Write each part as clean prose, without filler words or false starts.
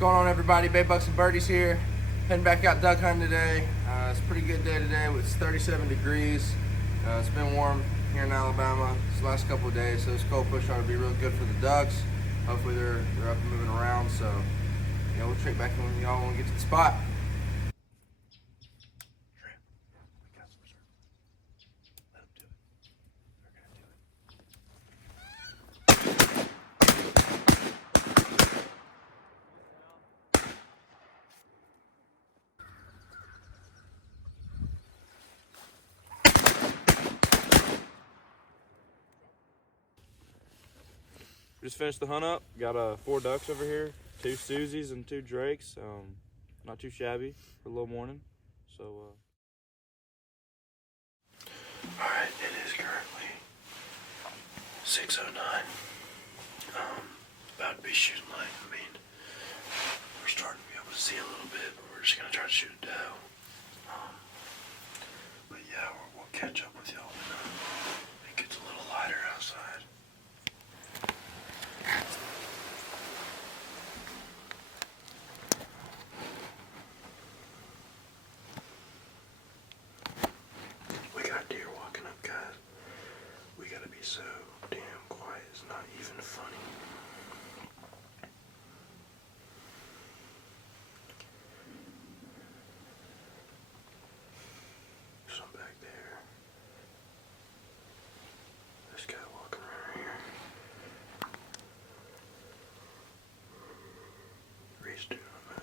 going on, everybody? Bay Bucks and Birdies here. Heading back out duck hunting today. It's a pretty good day today. It's 37 degrees. It's been warm here in Alabama this last couple of days, so this cold push ought to be real good for the ducks. Hopefully they're up and moving around. So yeah, we'll check back in with y'all when we get to the spot. Just finished the hunt up. Got 4 ducks over here, 2 Susies and 2 Drakes. Not too shabby for a little morning. So, Alright, it is currently 6:09. About to be shooting light. I mean, we're starting to be able to see a little bit, but we're just gonna try to shoot a doe. But yeah, we'll catch up with y'all when it gets a little lighter outside. We got deer walking up, guys. We gotta be so damn quiet, it's not even funny. Some back there. This guy walking around here. Reese doing that.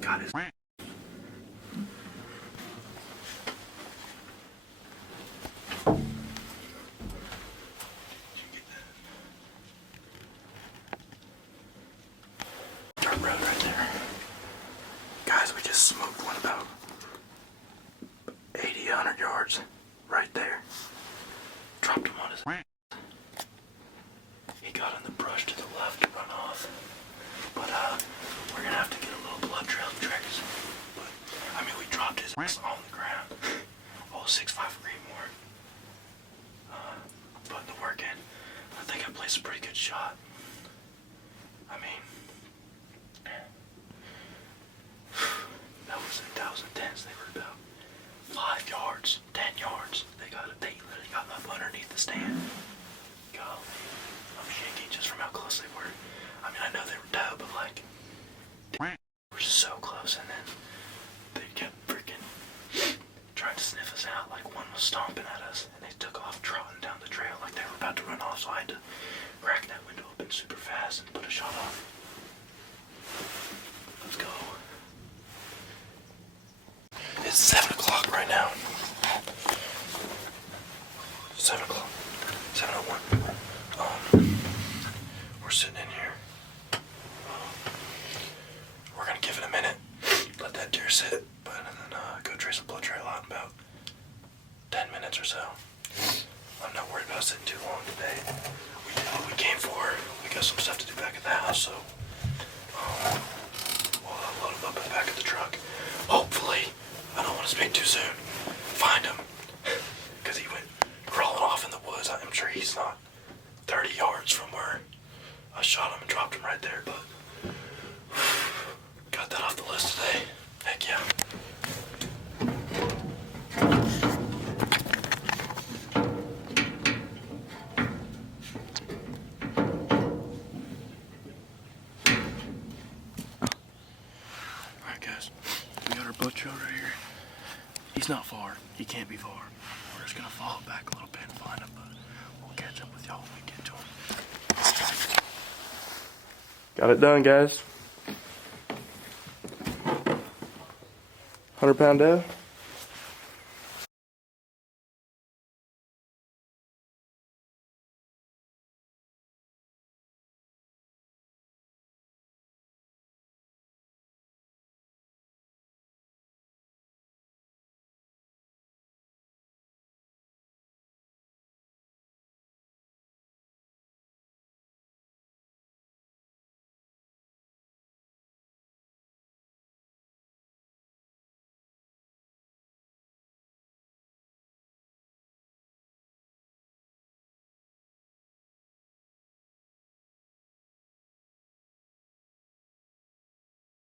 Got his. Dirt road right there. Guys, we just smoked one about 80, 100 yards right there. Dropped him on his. He got in the brush to the left to run off. But we're gonna have to get a little blood trail tricks. But I mean, we dropped his ass on the ground. All 6'5" Creedmoor. Putting the work in. I think I placed a pretty good shot. I mean, that was intense. They were about 5 yards, 10 yards. They literally got up underneath the stand. Golly, I'm shaking just from how close they were. I mean, I know they were doe, but like, they were so close, and then they kept freaking trying to sniff us out. Like, one was stomping at us, and they took off trotting down the trail like they were about to run off, so I had to crack that window open super fast and put a shot off. Let's go. It's 7 o'clock right now. 7 o'clock. 7:01. We're sitting in here. We're gonna give it a minute, let that deer sit, and then go trace the blood trail out in about 10 minutes or so. I'm not worried about sitting too long today. We did what we came for. We got some stuff to do back at the house, so we'll load him up in the back of the truck. Hopefully, I don't want to speak too soon, find him, because he went crawling off in the woods. I'm sure he's not 30 yards from where I shot him and dropped him right there, but got that off the list today. Heck yeah. Alright guys, we got our blood trail right here. He's not far. He can't be far. We're just gonna follow back a little bit and find him, but we'll catch up with y'all when we get to him. got it done, guys. 100-pound doe.